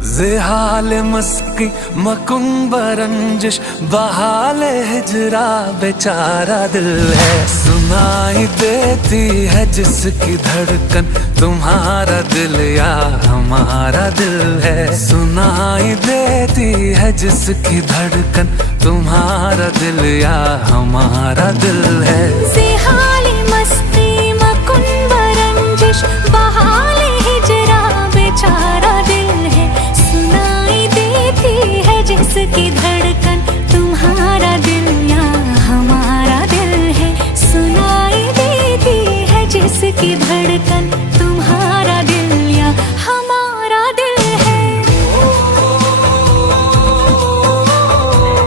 ज़ेहाल मस्की मकुंब रंजिश बहाल हिजरा बेचारा दिल है। सुनाई देती है जिसकी धड़कन तुम्हारा दिल या हमारा दिल है। सुनाई देती है जिसकी धड़कन तुम्हारा दिल या हमारा दिल है।